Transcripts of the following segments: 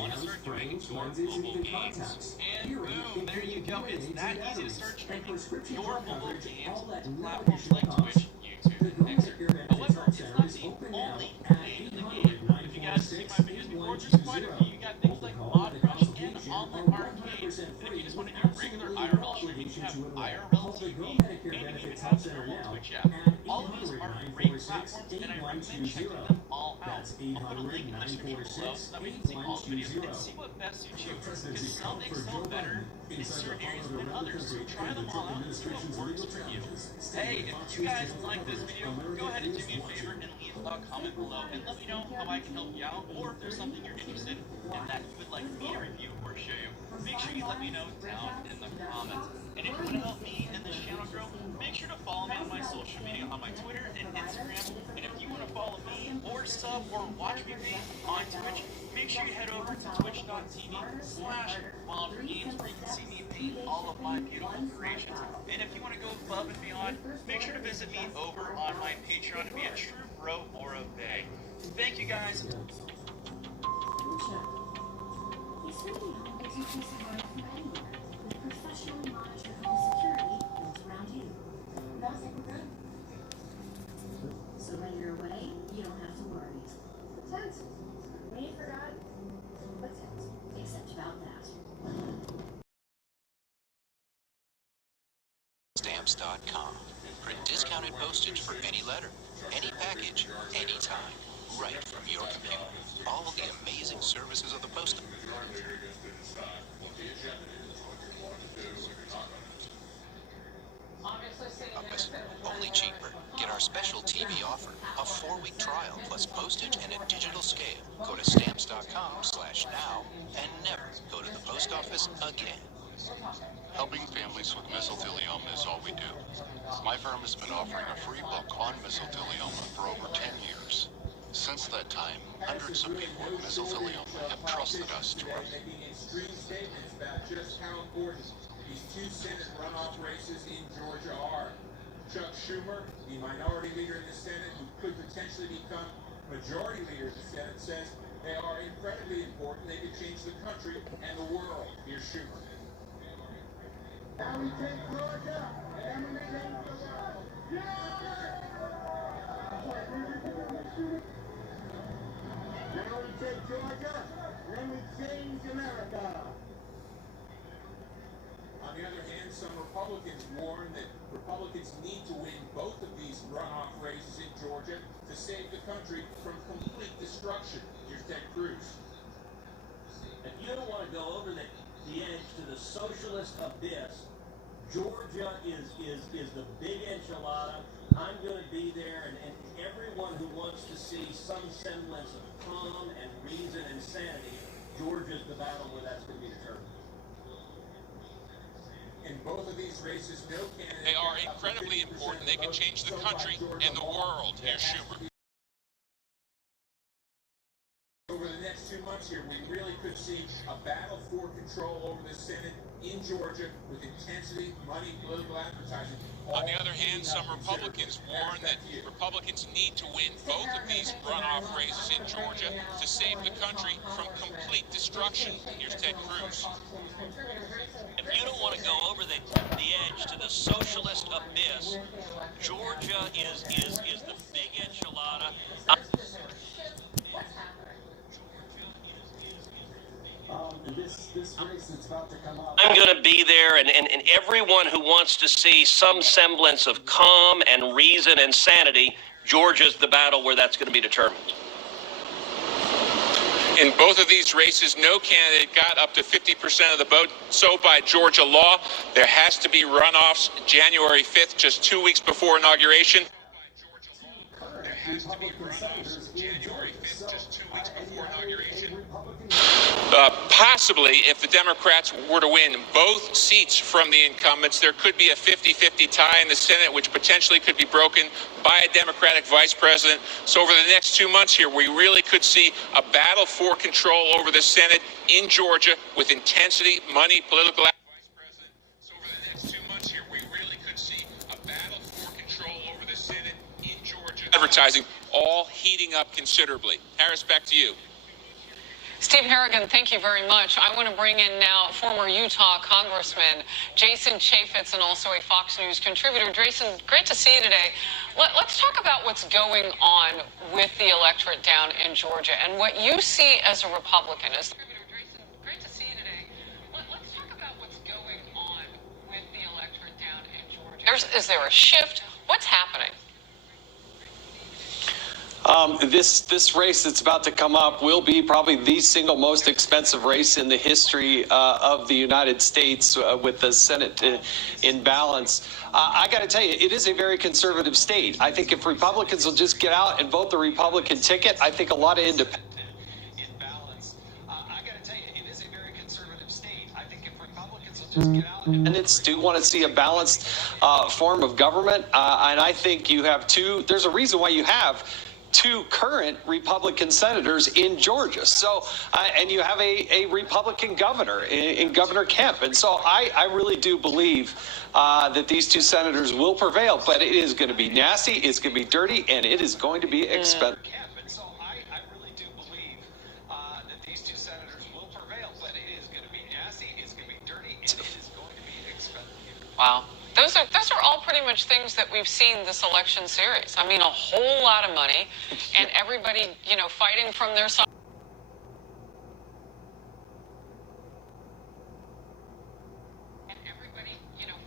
want to start doing your mobile games, and boom, there you go. It's that easy to start streaming your mobile games to platforms like Twitch, YouTube, and Mixer. However, it's not the only name in the game. If you guys see my videos before, there's quite a few. You got things like Mod Rush and Online Arcade. And if you just want to do regular IRL streaming, you have IRL TV, and you even have the normal Twitch app. All of these are great platforms, and I recommend checking them all out. I'll put a link in the description below so that way you can see all the videos and see what best suits you. Because some excel better in certain areas than others, so try them all out and see what works for you. Hey, if you guys like this video, go ahead and do me a favor and leave a comment below and let me know how I can help you out, or if there's something you're interested in that you would like me to review or show you. Make sure you let me know down in the comments. And if you want to help me and this channel grow, make sure to follow me on my social media, on my Twitter and Instagram. And if you want to follow me or sub or watch me paint on Twitch, make sure you head over to twitch.tv/WildForGames where you can see me paint all of my beautiful creations. And if you want to go above and beyond, make sure to visit me over on my Patreon to be a true bro or a bae. Thank you guys. Professionally monitored home security built around you. So when you're away, you don't have to worry. Tent. We forgot. What tent? Except about that. Stamps.com. Print discounted postage for any letter, any package, anytime, right from your computer. All the amazing services of the post. Only cheaper. Get our special TV offer, a 4-week trial plus postage and a digital scale. Go to stamps.com/now and never go to the post office again. Helping families with mesothelioma is all we do. My firm has been offering a free book on mesothelioma for over 10 years. Since that time, hundreds of people with mesothelioma have trusted us to run. Making extreme statements about just how important these two Senate runoff races in Georgia are. Chuck Schumer, the minority leader in the Senate, who could potentially become majority leader in the Senate, says they are incredibly important. They could change the country and the world. Here's Schumer. Now we take Georgia, and we make the world. Now we take Georgia, and we change America. On the other hand, some Republicans warn that Republicans need to win both of these runoff races in Georgia to save the country from complete destruction. Here's Ted Cruz. If you don't want to go over the edge to the socialist abyss, Georgia is the big enchilada. I'm going to be there, and everyone who wants to see some semblance of calm and reason and sanity, Georgia's the battle where that's going to be determined. In both of these races, no candidate. They are incredibly important. They can change the country and the world. Here's Schumer. Over the next 2 months here, we really could see a battle for control over the Senate in Georgia with intensity, money, political advertising. On the other hand, some Republicans warn that Republicans need to win both of these runoff races in Georgia to save the country from complete destruction. Here's Ted Cruz. If you don't want to go over the edge to the socialist abyss, Georgia is the big enchilada. This race that's about to come up. I'm going to be there, and everyone who wants to see some semblance of calm and reason and sanity, Georgia's the battle where that's going to be determined. In both of these races, no candidate got up to 50% of the vote. So by Georgia law, there has to be runoffs January 5th, just 2 weeks before inauguration. There has to be runoffs January 5th, just 2 weeks before inauguration. Possibly, if the Democrats were to win both seats from the incumbents, there could be a 50-50 tie in the Senate, which potentially could be broken by a Democratic vice president. So over the next 2 months here, we really could see a battle for control over the Senate in Georgia with intensity, money, political So over the next 2 months here, we really could see a battle for control over the Senate in Georgia. Advertising all heating up considerably. Harris, back to you. Steve Harrigan, thank you very much. I want to bring in now former Utah Congressman Jason Chaffetz and also a Fox News contributor. Jason, great to see you today. Let's talk about what's going on with the electorate down in Georgia and what you see as a Republican. Jason, great to see you today. Let's talk about what's going on with the electorate down in Georgia. Is there a shift? What's happening? This race that's about to come up will be probably the single most expensive race in the history of the United States with the Senate in balance. I got to tell you, it is a very conservative state. I think if Republicans will just get out and vote the Republican ticket, I think a lot of independents in balance. I got to tell you, it is a very conservative state. I think if Republicans will just get out, independents do want to see a balanced form of government, and I think you have two. There's a reason why you have two current Republican senators in Georgia. So, and you have a Republican governor in Governor Kemp. And so I really do believe that these two senators will prevail, but it is going to be nasty, it's going to be dirty, and it is going to be expensive. And so I really do believe that these two senators will prevail, but it is going to be nasty, it's going to be dirty, and it is going to be expensive. Wow. Those are all pretty much things that we've seen this election series. I mean, a whole lot of money and everybody, fighting from their side. And everybody,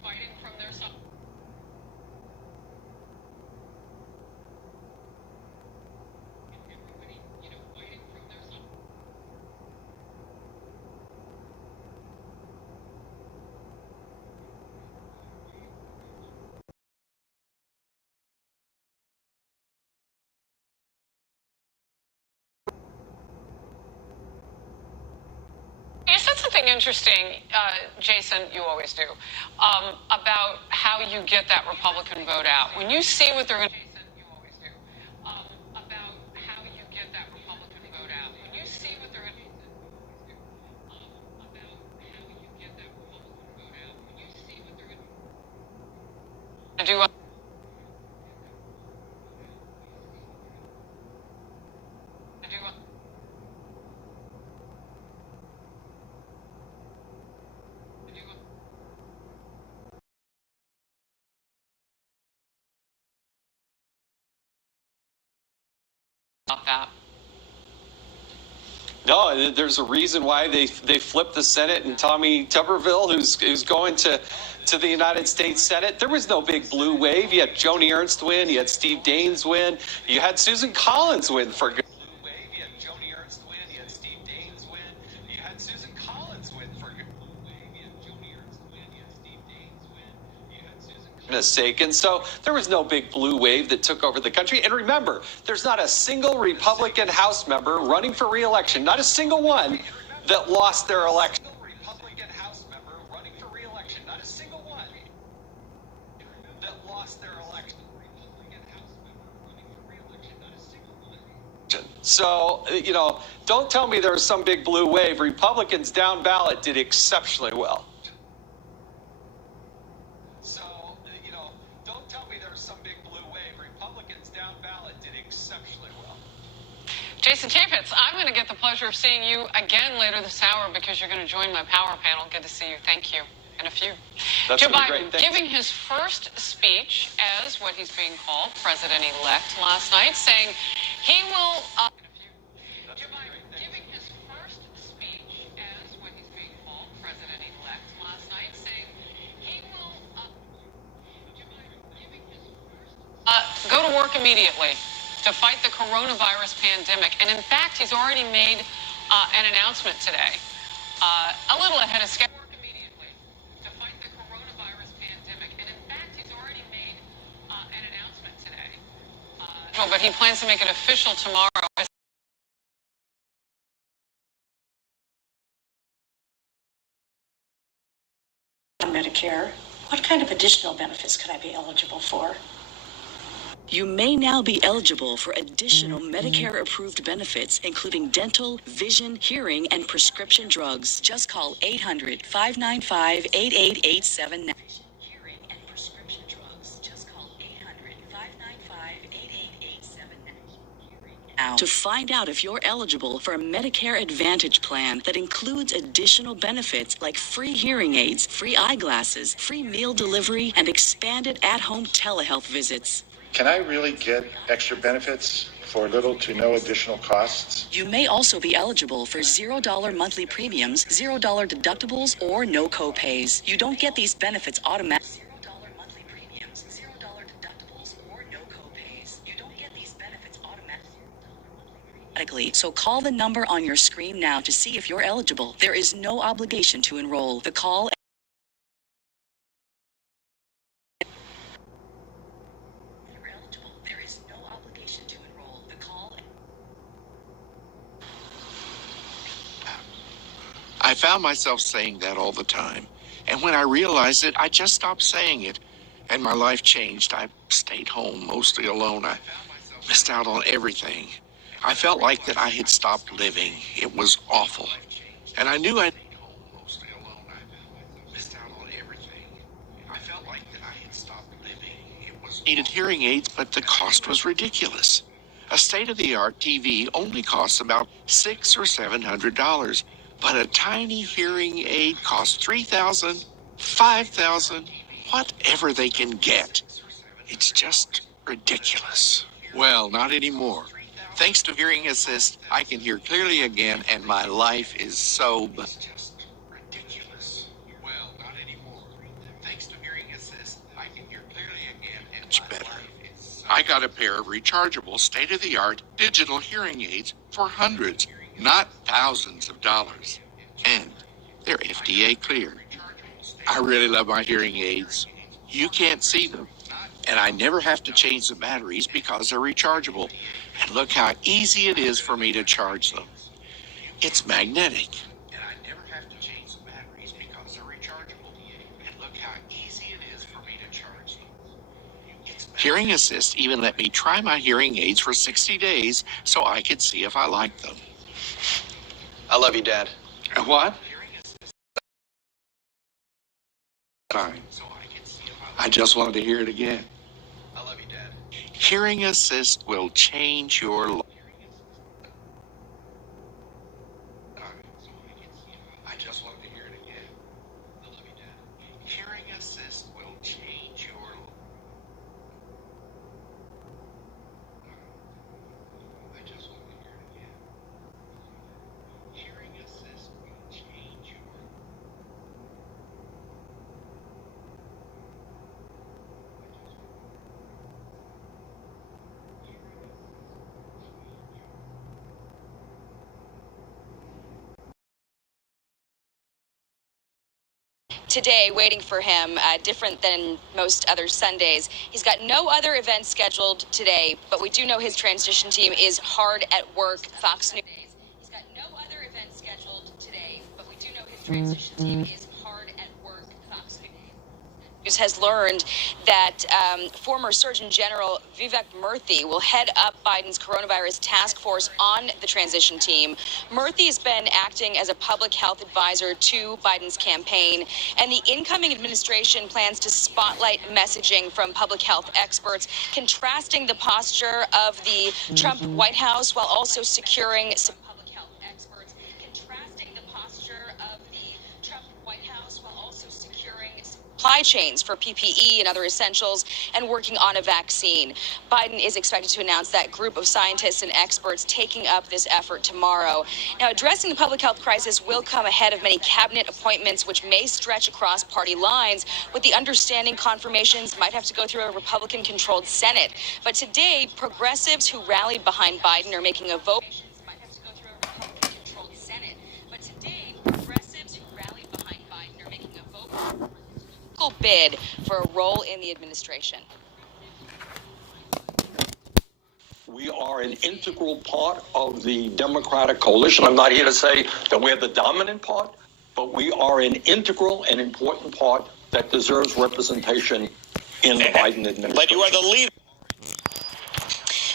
fighting from their side. You said something interesting, Jason, you always do, about how you get that Republican vote out. When you see what they're going to... Jason, you always do, about how you get that Republican vote out. When you see what they're going to... about how you get that Republican vote out. When you see what they're going to do... about that. No, there's a reason why they flipped the Senate and Tommy Tuberville, who's going to the United States Senate. There was no big blue wave. You had Joni Ernst win. You had Steve Daines win. You had Susan Collins win for good. Blue wave. You had Joni Ernst win. You had Steve Daines win. You had Susan Collins win for good. Blue wave. You had Joni Ernst win. You had Steve Daines win. You had Susan Collins. Sake. And so there was no big blue wave that took over the country. And remember, there's not a single Republican House member running for re-election, not a single one, that lost their election. Republican House member running for re-election, not a single one that lost their election. Republican House member running for re-election, not a single one. So, don't tell me there was some big blue wave. Republicans down ballot did exceptionally well. Jason Chaffetz, I'm going to get the pleasure of seeing you again later this hour because you're going to join my power panel. Good to see you. Thank you. And a few. That's Joe really Biden great. giving his first speech as what he's being called president-elect last night, saying he will... Joe Biden giving his first speech as what he's being called president-elect last night, saying he will... Joe Biden giving his first... go to work immediately to fight the coronavirus pandemic. And in fact, he's already made an announcement today, a little ahead of schedule. Work immediately to fight the coronavirus pandemic. And in fact, he's already made an announcement today. But he plans to make it official tomorrow. Medicare, what kind of additional benefits could I be eligible for? You may now be eligible for additional Medicare-approved benefits, including dental, vision, hearing, and prescription drugs. Just call 800-595-8887 now. Hearing and prescription drugs. Just call 800-595-8887 now. to find out if you're eligible for a Medicare Advantage plan that includes additional benefits like free hearing aids, free eyeglasses, free meal delivery, and expanded at-home telehealth visits. Can I really get extra benefits for little to no additional costs? You may also be eligible for $0 monthly premiums, $0 deductibles, or no co-pays. You don't get these benefits automatically. So call the number on your screen now to see if you're eligible. There is no obligation to enroll. The call I found myself saying that all the time. And when I realized it, I just stopped saying it. And my life changed. I stayed home, mostly alone. I missed out on everything. I felt like that I had stopped living. It was awful. And I knew I needed hearing aids, but the cost was ridiculous. A state-of-the-art TV only costs about $600 or $700, but a tiny hearing aid costs $3,000, $5,000, whatever they can get. It's just ridiculous. Well, not anymore. Thanks to Hearing Assist, I can hear clearly again, and my life is so ridiculous. Well, not anymore. Thanks to Hearing Assist, I can hear clearly again, and much better. I got a pair of rechargeable, state-of-the-art digital hearing aids for hundreds, not thousands of dollars. And they're FDA cleared. I really love my hearing aids. You can't see them. And I never have to change the batteries because they're rechargeable. And look how easy it is for me to charge them. It's magnetic. And I never have to change the batteries because they're rechargeable. And look how easy it is for me to charge them. Hearing Assist even let me try my hearing aids for 60 days so I could see if I liked them. I love you, Dad. What? I just wanted to hear it again. I love you, Dad. Hearing Assist will change your life. I just wanted to hear it again. I love you, Dad. Hearing Assist will change your life. I just wanted to hear it again. Hearing Assist will change your life. Today, waiting for him, different than most other Sundays. He's got no other events scheduled today, but we do know his transition team is hard at work. Fox News. He's got no other events scheduled today, but we do know his transition team is hard at work. Fox News has learned that former Surgeon General Vivek Murthy will head up Biden's coronavirus task force on the transition team. Murthy has been acting as a public health advisor to Biden's campaign, and the incoming administration plans to spotlight messaging from public health experts, contrasting the posture of the Trump White House while also securing some public health experts, contrasting the posture of the Trump White House while also securing supply chains for PPE and other essentials and working on a vaccine. Biden is expected to announce that group of scientists and experts taking up this effort tomorrow. Now, addressing the public health crisis will come ahead of many cabinet appointments, which may stretch across party lines, with the understanding confirmations might have to go through a Republican-controlled Senate. But today, progressives who rallied behind Biden are making a vote. Bid for a role in the administration. We are an integral part of the Democratic coalition. I'm not here to say that we're the dominant part, but we are an integral and important part that deserves representation in the Biden administration. But you are the leader.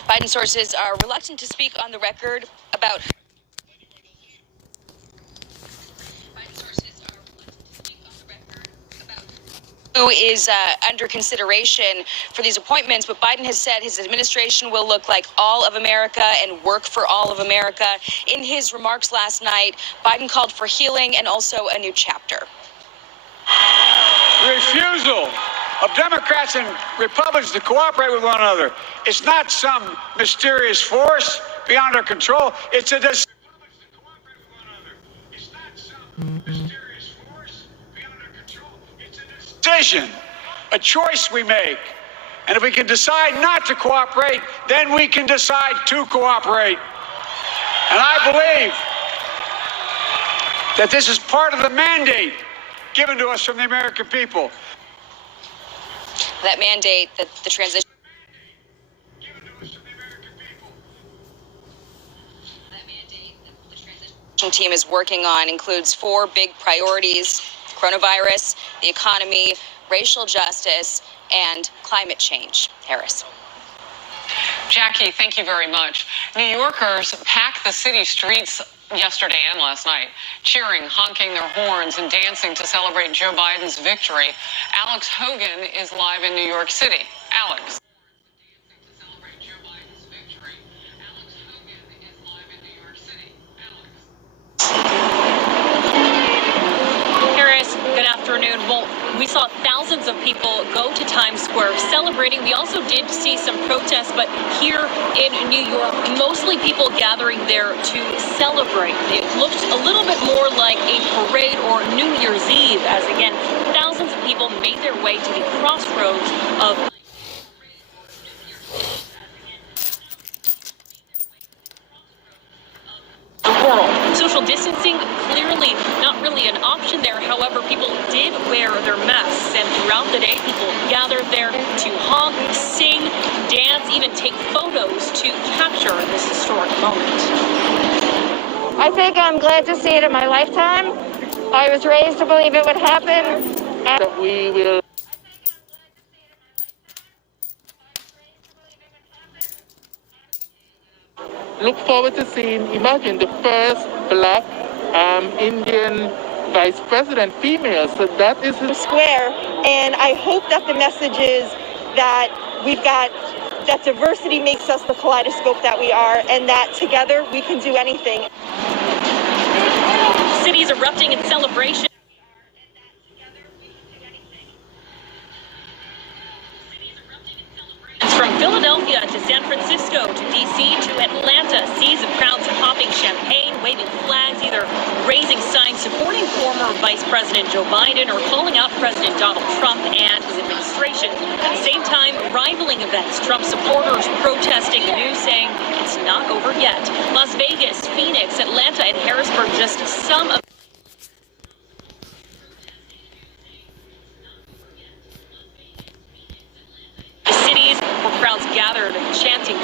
Biden sources are reluctant to speak on the record about who is under consideration for these appointments, but Biden has said his administration will look like all of America and work for all of America. In his remarks last night, Biden called for healing and also a new chapter. The refusal of Democrats and Republicans to cooperate with one another. It's not some mysterious force beyond our control. It's a decision, a choice we make. And if we can decide not to cooperate, then we can decide to cooperate. And I believe that this is part of the mandate given to us from the American people. That mandate that the transition team is working on includes 4 big priorities: coronavirus, the economy, racial justice, and climate change. Harris. Jackie, thank you very much. New Yorkers packed the city streets yesterday and last night, cheering, honking their horns, and dancing to celebrate Joe Biden's victory. Alex Hogan is live in New York City. Alex. Harris, good afternoon. Well, we saw thousands of people go to Times Square celebrating. We also did see some protests, but here in New York, mostly people gathering there to celebrate. It looked a little bit more like a parade or New Year's Eve, as again, thousands of people made their way to the crossroads of world. Social distancing, clearly not really an option there. However, people did wear their masks, and throughout the day, people gathered there to honk, sing, dance, even take photos to capture this historic moment. I think I'm glad to see it in my lifetime. I was raised to believe it would happen, and we will. Look forward to seeing, imagine, the first black Indian vice president female. So that is square. And I hope that the message is that we've got, that diversity makes us the kaleidoscope that we are, and that together we can do anything. Cities erupting in celebration. From Philadelphia to San Francisco to D.C. to Atlanta, seas of crowds popping champagne, waving flags, either raising signs supporting former Vice President Joe Biden or calling out President Donald Trump and his administration. At the same time, rivaling events, Trump supporters protesting the news, saying it's not over yet. Las Vegas, Phoenix, Atlanta, and Harrisburg, just some of the cities where crowds gathered chanting.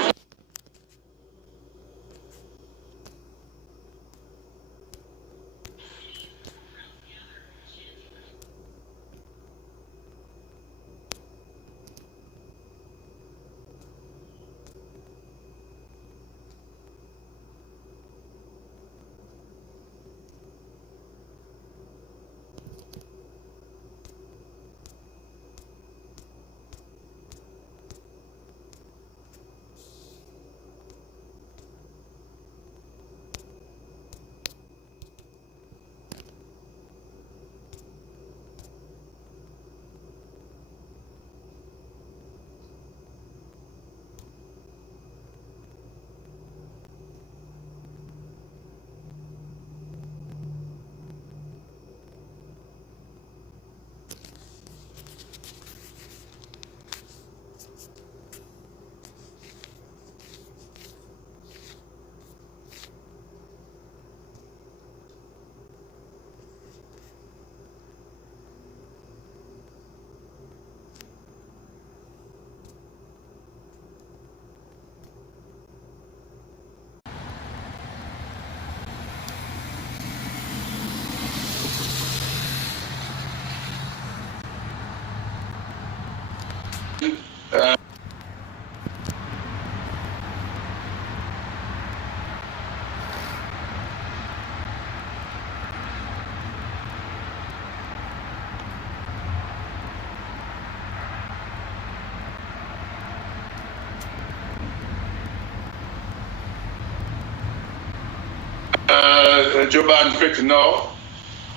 that Joe Biden's victor? No.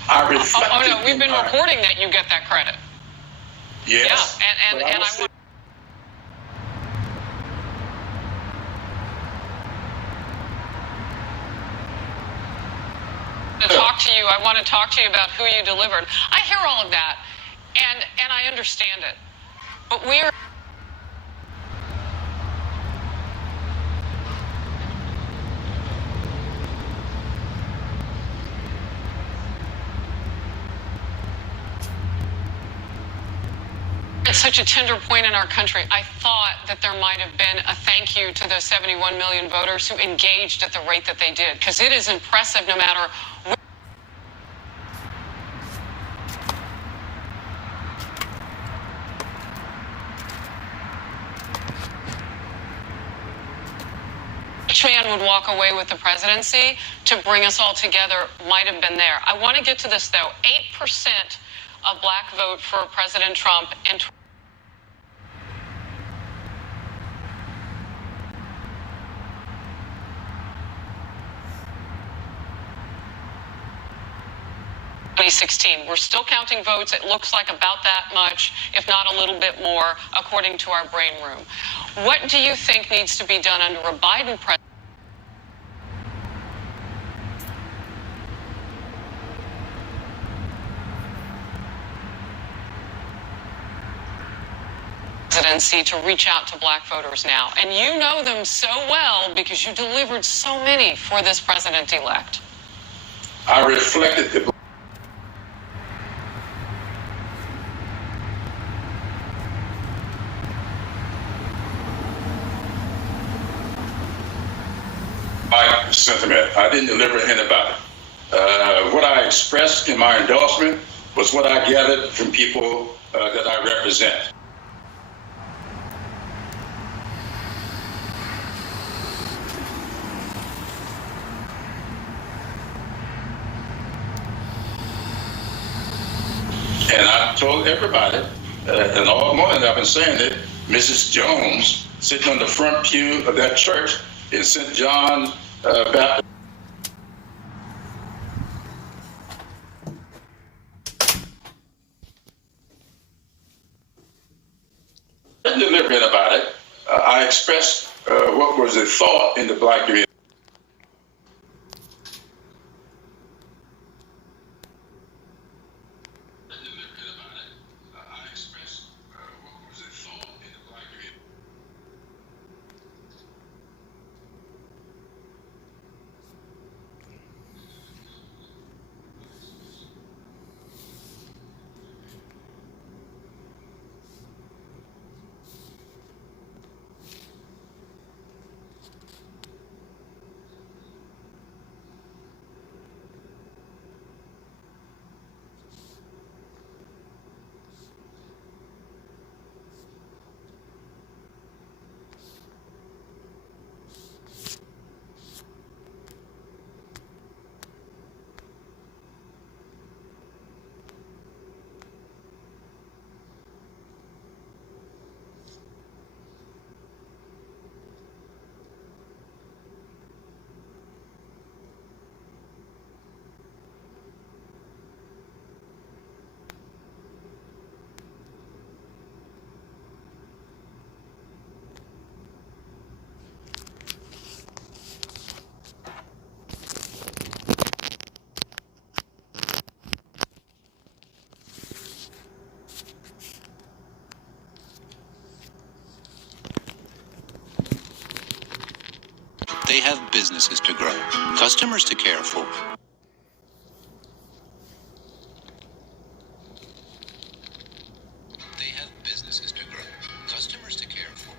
I reflected. Oh no, we've been reporting that you get that credit. Yes. Yeah, and I want to talk to you. I want to talk to you about who you delivered. I hear all of that, and I understand it, but we're at such a tender point in our country. I thought that there might have been a thank you to those 71 million voters who engaged at the rate that they did, because it is impressive no matter which man would walk away with the presidency to bring us all together might have been there. I want to get to this, though. 8% of black vote for President Trump in 2016. We're still counting votes. It looks like about that much, if not a little bit more, according to our brain room. What do you think needs to be done under a Biden presidency to reach out to black voters now? And you know them so well because you delivered so many for this president-elect. I reflected the my sentiment. I didn't deliver anybody. What I expressed in my endorsement was what I gathered from people that I represent. And I told everybody, and all morning I've been saying it, Mrs. Jones, sitting on the front pew of that church in St. John Baptist. I didn't deliver anybody. I expressed what was a thought in the black community. They have businesses to grow, customers to care for. They have businesses to grow, customers to care for.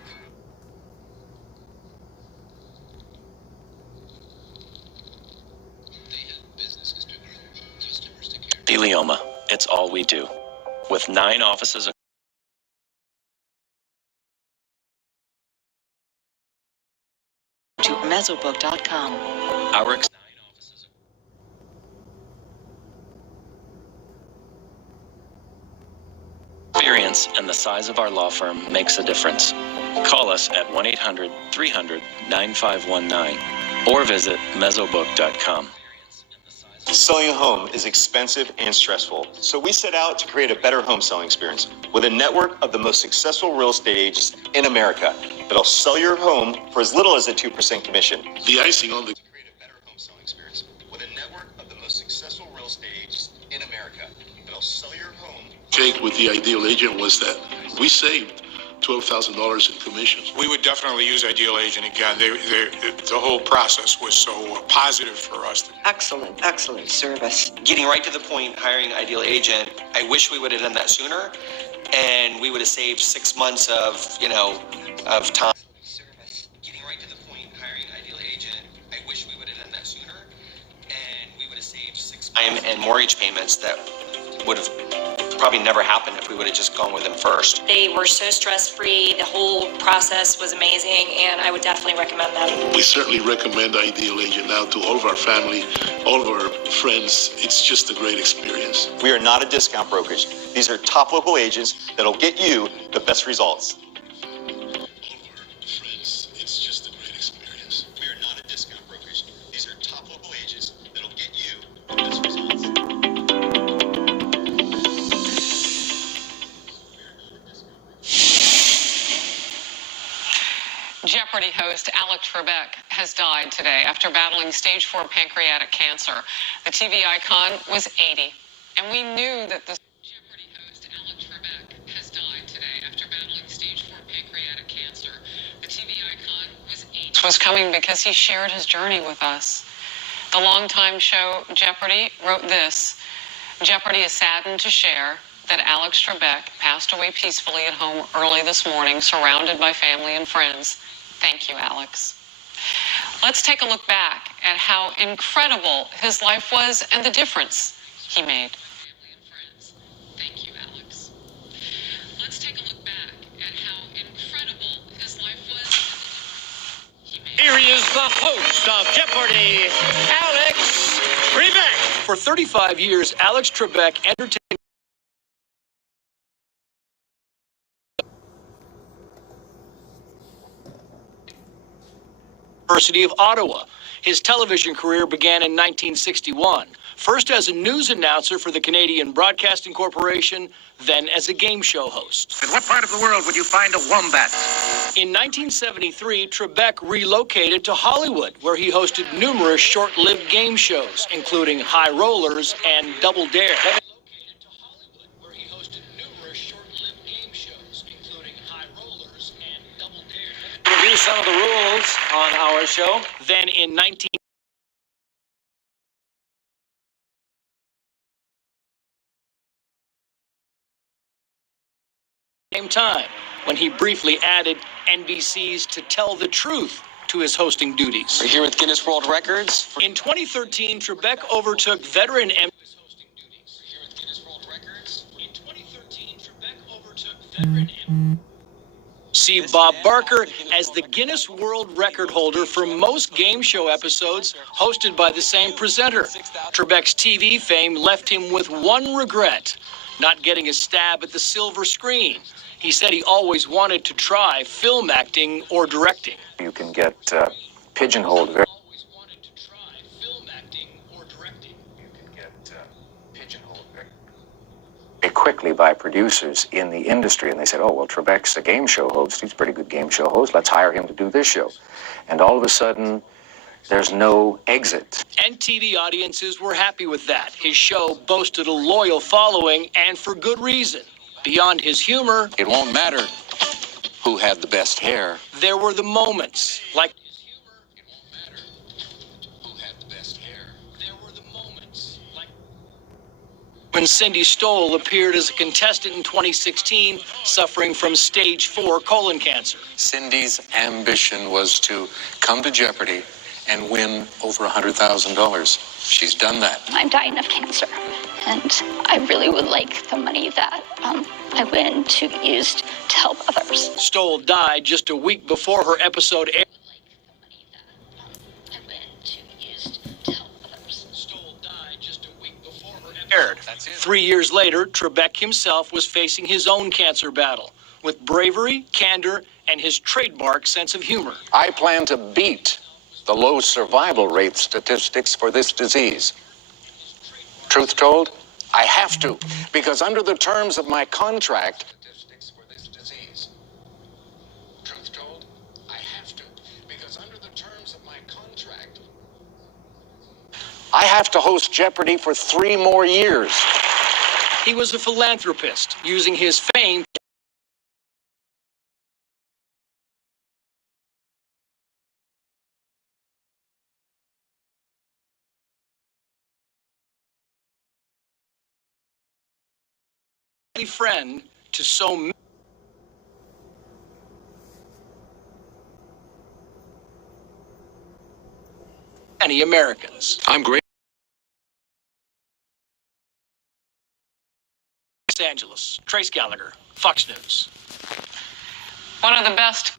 They have businesses to grow, customers to care for. Thelioma, it's all we do. With 9 offices to mesobook.com. Our experience and the size of our law firm makes a difference. Call us at 1-800-300-9519 or visit mesobook.com. Selling a home is expensive and stressful, so we set out to create a better home selling experience with a network of the most successful real estate agents in America that'll sell your home for as little as a 2% commission. The icing on the Create a better home selling experience with a network of the most successful real estate agents in America that'll sell your home. cake with the Ideal Agent was that we saved $12,000 in commissions. We would definitely use Ideal Agent again. The whole process was so positive for us. Excellent service. Getting right to the point, hiring Ideal Agent, I wish we would have done that sooner, and we would have saved 6 months of time. Getting right to the point, hiring Ideal Agent, I wish we would have done that sooner, and we would have saved 6 months and mortgage payments that would have probably never happened if we would have just gone with them first. They were so stress-free. The whole process was amazing, and I would definitely recommend them. We certainly recommend Ideal Agent now to all of our family, all of our friends. It's just a great experience. We are not a discount brokerage. These are top local agents that'll get you the best results. It's just a great experience. We are not a discount brokerage. These are top local agents that'll get you the best results. Jeopardy host Alex Trebek has died today after battling stage 4 pancreatic cancer. The TV icon was 80, and we knew that the Jeopardy host Alex Trebek has died today after battling stage 4 pancreatic cancer. The TV icon was 80. This was coming because he shared his journey with us. The longtime show Jeopardy wrote this: Jeopardy is saddened to share that Alex Trebek passed away peacefully at home early this morning, surrounded by family and friends. Thank you, Alex. Let's take a look back at how incredible his life was and the difference he made. Family and friends. Thank you, Alex. Let's take a look back at how incredible his life was. Here he is, the host of Jeopardy, Alex Trebek. For 35 years, Alex Trebek entertained University of Ottawa. His television career began in 1961, first as a news announcer for the Canadian Broadcasting Corporation, then as a game show host. In what part of the world would you find a wombat? In 1973, Trebek relocated to Hollywood, where he hosted numerous short-lived game shows, including High Rollers and Double Dare. Review some of the rules on our show. Then in 19... same time, when he briefly added NBC's To Tell the Truth to his hosting duties. We're here with Guinness World Records. In 2013, Trebek overtook veteran See Bob Barker as the Guinness World Record holder for most game show episodes hosted by the same presenter. Trebek's TV fame left him with one regret: not getting a stab at the silver screen. He said he always wanted to try film acting or directing. You can get pigeonholed very quickly by producers in the industry, and they said, oh, well, Trebek's a game show host. He's a pretty good game show host. Let's hire him to do this show. And all of a sudden, there's no exit. And TV audiences were happy with that. His show boasted a loyal following, and for good reason. Beyond his humor, it won't matter who had the best hair. There were the moments, like when Cindy Stoll appeared as a contestant in 2016, suffering from stage 4 colon cancer. Cindy's ambition was to come to Jeopardy and win over $100,000. She's done that. I'm dying of cancer, and I really would like the money that I win to be used to help others. Stoll died just a week before her episode aired. Aired. 3 years later, Trebek himself was facing his own cancer battle with bravery, candor, and his trademark sense of humor. I plan to beat the low survival rate statistics for this disease. Truth told, I have to, because under the terms of my contract, statistics for this disease. Truth told, I have to, because under the terms of my contract, I have to host Jeopardy for 3 more years. He was a philanthropist, using his fame friend to so many Americans. I'm great. Los Angeles, Trace Gallagher, Fox News. One of the best